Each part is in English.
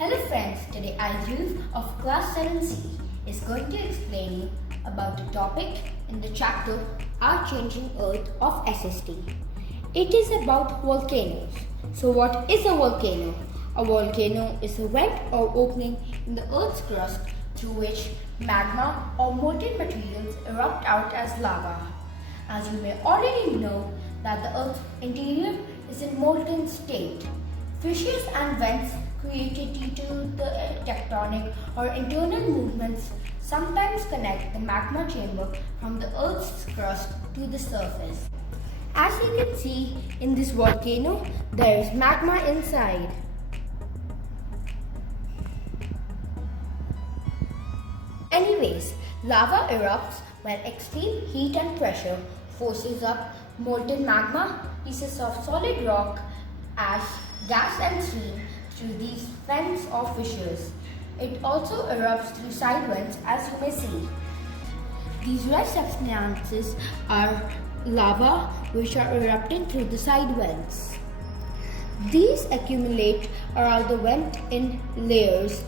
Hello friends, today I Dhruv of class 7C is going to explain you about the topic in the chapter Our Changing Earth of SST. It is about volcanoes. So what is a volcano? A volcano is a vent or opening in the Earth's crust through which magma or molten materials erupt out as lava. As you may already know that the Earth's interior is in molten state. Fissures and vents created due to the tectonic or internal movements sometimes connect the magma chamber from the Earth's crust to the surface. As you can see in this volcano, there is magma inside. Anyways, lava erupts when extreme heat and pressure forces up molten magma, pieces of solid rock, ash, gas and steam through these vents or fissures. It also erupts through side vents, as you may see. These red substances are lava which are erupting through the side vents. These accumulate around the vent in layers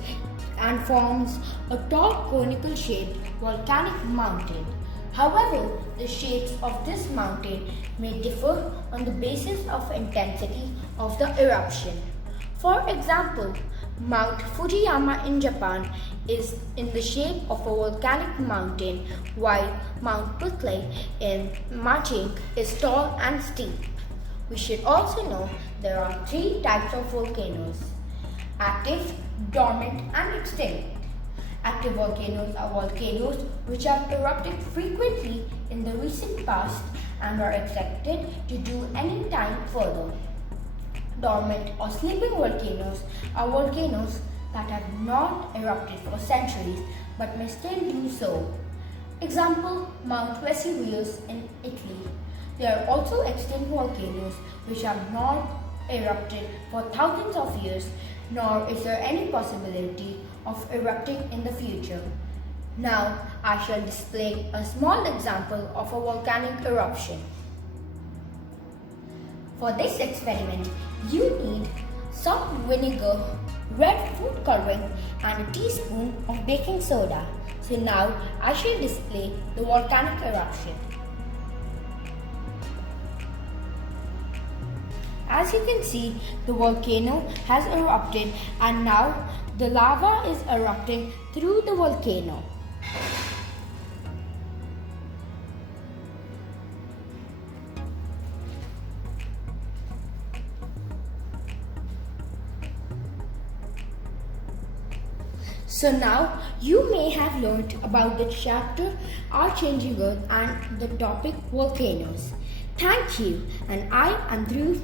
and forms a tall conical shaped volcanic mountain. However, the shapes of this mountain may differ on the basis of intensity of the eruption. For example, Mount Fujiyama in Japan is in the shape of a volcanic mountain, while Mount Putli in Maching is tall and steep. We should also know there are three types of volcanoes: active, dormant and extinct. Active volcanoes are volcanoes which have erupted frequently in the recent past and are expected to do any time further. Dormant or sleeping volcanoes are volcanoes that have not erupted for centuries but may still do so. Example, Mount Vesuvius in Italy. There are also extinct volcanoes which have not erupted for thousands of years, nor is there any possibility of erupting in the future. Now I shall display a small example of a volcanic eruption. For this experiment, you need some vinegar, red food coloring and a teaspoon of baking soda. So now I shall display the volcanic eruption. As you can see, the volcano has erupted and now the lava is erupting through the volcano. So now you may have learnt about the chapter Our Changing Earth and the topic volcanoes. Thank you, and I am Dhruv.